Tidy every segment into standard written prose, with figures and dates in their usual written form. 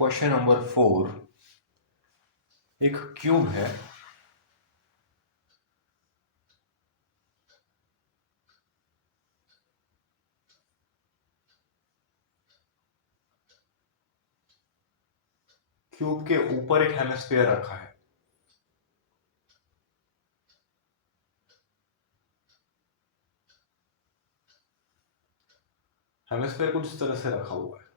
Question number 4। एक cube है। Cube के ऊपर एक हेमिस्फीयर रखा है। हेमिस्फीयर कुछ इस तरह से रखा हुआ है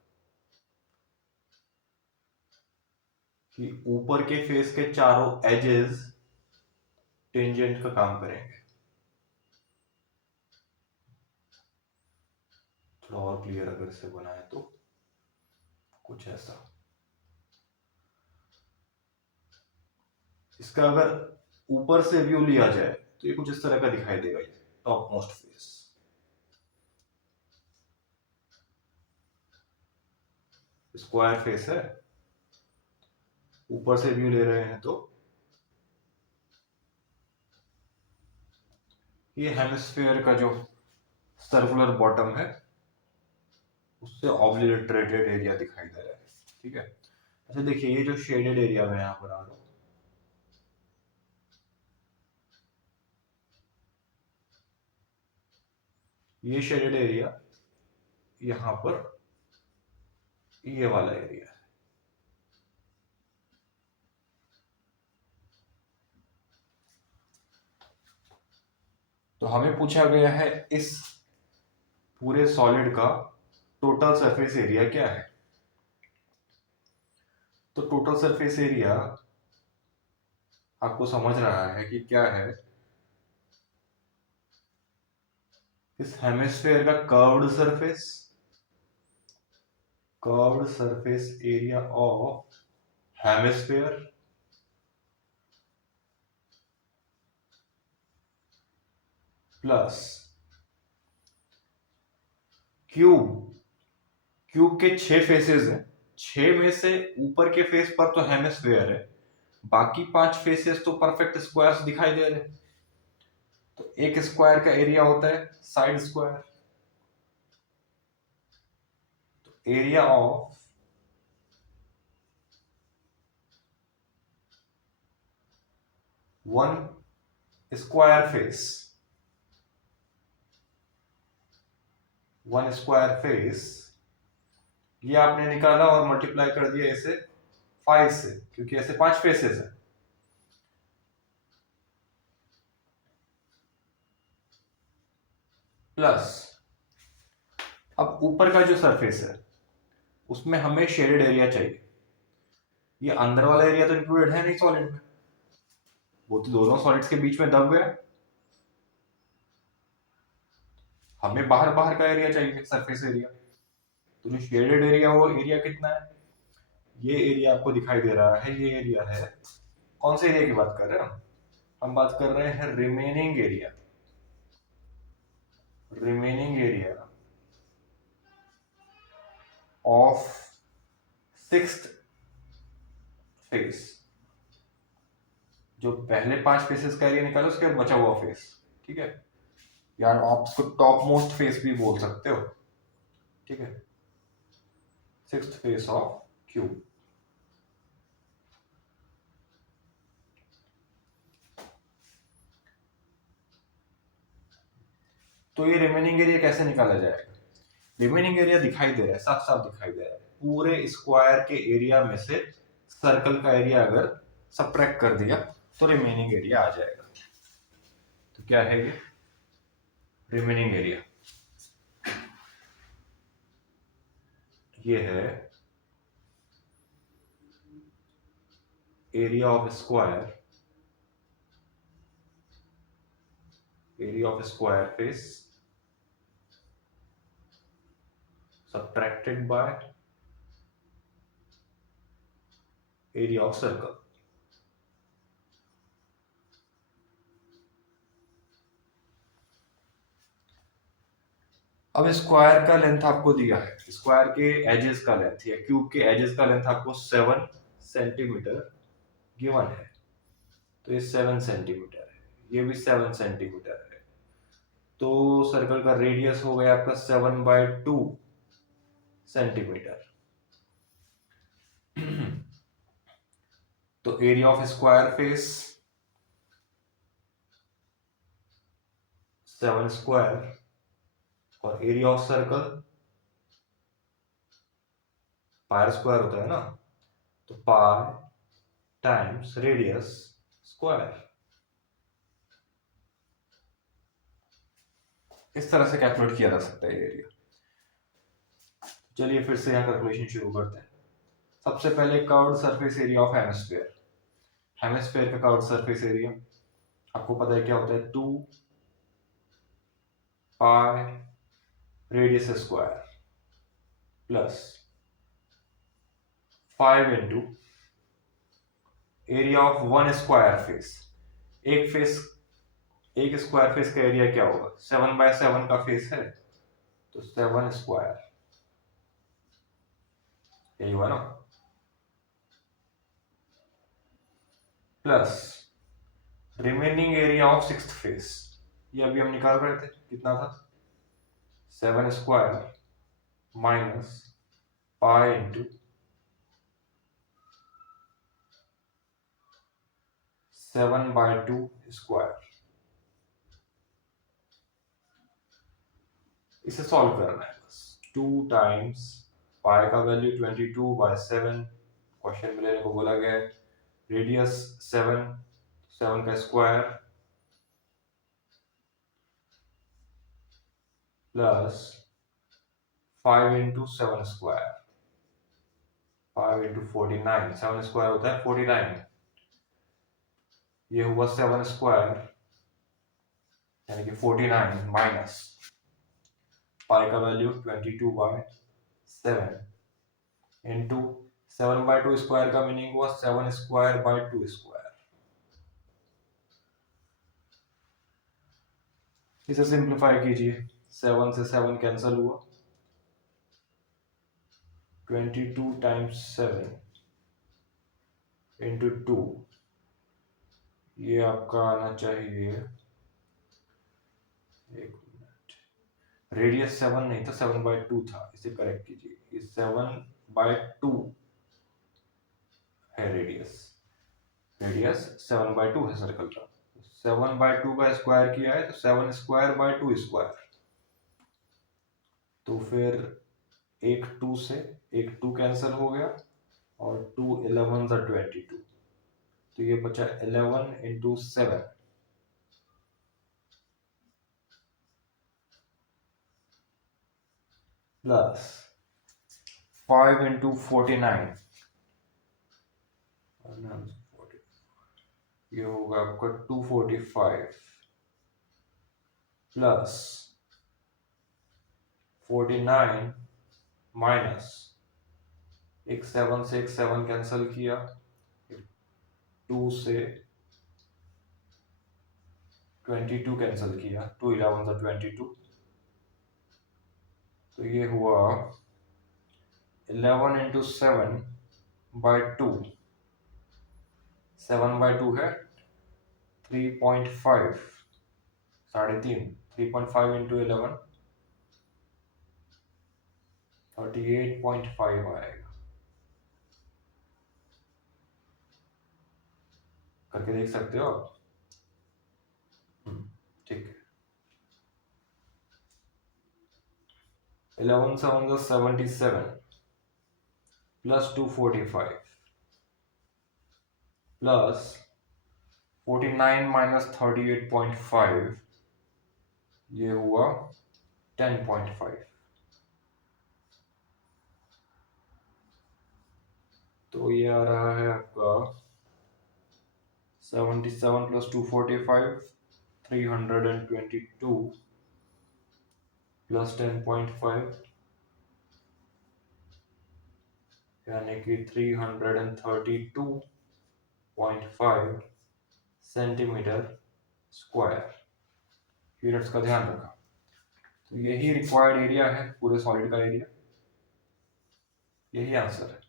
कि ऊपर के फेस के चारों एजेस टेंजेंट का काम करेंगे। थोड़ा और क्लियर अगर इसे बनाए तो कुछ ऐसा। इसका अगर ऊपर से व्यू लिया जाए तो ये कुछ इस तरह का दिखाई देगा। ये top most face square face है। ऊपर से व्यू ले रहे हैं तो ये हेमिस्फीयर का जो सर्कुलर बॉटम है उससे ऑब्लिटरेटेड एरिया दिखाई दे रहा है। ठीक है। अच्छा देखिए, ये जो शेडेड एरिया में यहाँ पर आ रहा हूँ, ये शेडेड एरिया यहाँ पर ये वाला एरिया है। तो हमें पूछा गया है इस पूरे सॉलिड का टोटल सरफेस एरिया क्या है। तो टोटल सरफेस एरिया आपको समझ रहा है कि क्या है। इस हेमिस्फीयर का curved surface area of hemisphere plus cube के 6 फेसेस हैं। 6 में से ऊपर के फेस पर तो हेमिस्फीयर है, बाकी 5 फेसेस तो परफेक्ट स्क्वायर्स दिखाई दे रहे हैं। तो एक स्क्वायर का एरिया होता है साइड स्क्वायर। तो area of one square face ये आपने निकाला और मल्टीप्लाई कर दिया इसे 5 से, क्योंकि ऐसे 5 फेसेस हैं। प्लस अब ऊपर का जो सरफेस है उसमें हमें शेडेड एरिया चाहिए। ये अंदर वाला एरिया तो इंक्लूडेड है नहीं सॉलिड में, वो तो दोनों सॉलिड्स के बीच में दब गया। हमें बाहर बाहर का एरिया चाहिए, सरफेस एरिया। तो जो शेडेड एरिया वो एरिया कितना है, ये एरिया आपको दिखाई दे रहा है। ये एरिया है, कौन से एरिया की बात कर रहे हैं हम बात कर रहे हैं remaining area of sixth face. जो पहले 5 फेसेस का एरिया निकालो उसके बाद बचा हुआ फेस। ठीक है, यार आप उसको टॉप मोस्ट फेस भी बोल सकते हो। ठीक है, सिक्स्थ फेस ऑफ क्यूब। तो ये रिमेनिंग एरिया कैसे निकाला जाएगा। रिमेनिंग एरिया दिखाई दे रहा है, साफ साफ दिखाई दे रहा है। पूरे स्क्वायर के एरिया में से सर्कल का एरिया अगर सबट्रैक्ट कर दिया तो रिमेनिंग एरिया आ जाएगा। तो क्या है ये रिमेनिंग एरिया, ये है area of square face subtracted by area of circle. अब स्क्वायर का लेंथ आपको दिया है, स्क्वायर के एजेस का लेंथ या क्यूब के एजेस का लेंथ आपको 7 सेंटीमीटर गिवन है। तो ये 7 सेंटीमीटर है, ये भी 7 सेंटीमीटर है। तो सर्कल का रेडियस हो गया आपका 7/2 सेंटीमीटर। तो area of square face 7 square और area of circle pi square होता है ना, तो पाई टाइम्स रेडियस स्क्वायर। इस तरह से कैलकुलेट किया जा सकता है एरिया। चलिए फिर से यहाँ कैलकुलेशन शुरू करते हैं। सबसे पहले curved surface area of hemisphere. Hemisphere का कर्व्ड सरफेस एरिया आपको पता है क्या होता है, 2 पाई radius square plus 5 into area of 1 square face. एक स्क्वायर फेस का एरिया क्या होगा, 7/7 का फेस है तो 7 स्क्वायर, यही हुआ ना, plus remaining area of 6th face. ये अभी हम निकाल रहे थे, कितना था, 7 square minus pi into 7/2 square. इसे सॉल्व करना है बस। 2 टाइम्स पाई का वैल्यू 22/7, क्वेश्चन में लेने को बोला गया है, रेडियस 7 का square plus 5 into 7 square, 5 into 49, 7 square होता है 49, ये हुआ 7 स्क्वायर यानी कि 49 माइनस पाई का वैल्यू 22/7 इंटू 7/2 स्क्वायर का मीनिंग हुआ 7 स्क्वायर बाय 2 स्क्वायर। इसे सिंप्लीफाई कीजिए, 7 से 7 कैंसिल हुआ, 22 टाइम्स 7 इंटू 2, ये आपका आना चाहिए, एक मिनट, रेडियस 7 नहीं था, 7/2 था, इसे करेक्ट कीजिए, ये 7/2 है रेडियस, रेडियस 7/2 है सर्कल का, 7/2 का स्क्वायर किया है तो 7 स्क्वायर बाय 2 स्क्वायर, तो फिर एक 2 से एक 2 कैंसिल हो गया और 2 11 सा 22, तो ये बचा 11 इंटू 7 प्लस 5 इंटू 49, ये होगा आपका 245 प्लस 49 माइनस एक 7 से एक 7 कैंसिल किया, 2 से 22 कैंसिल किया, 2 11 सा 22, तो ये हुआ 11 इंटू 7/2, 7/2 है 3.5, 3.5, 3.5 इंटू 11 38.5 आएगा, करके देख सकते हो आप। ठीक है, 11 7 77 प्लस 245 प्लस 49 माइनस 38.5, ये हुआ 10.5, तो ये आ रहा है आपका 77 प्लस 245 322 प्लस 10.5 यानी कि 332.5 सेंटीमीटर स्क्वायर। यूनिट्स का ध्यान रखा, तो यही रिक्वायर्ड एरिया है पूरे सॉलिड का एरिया, यही आंसर है।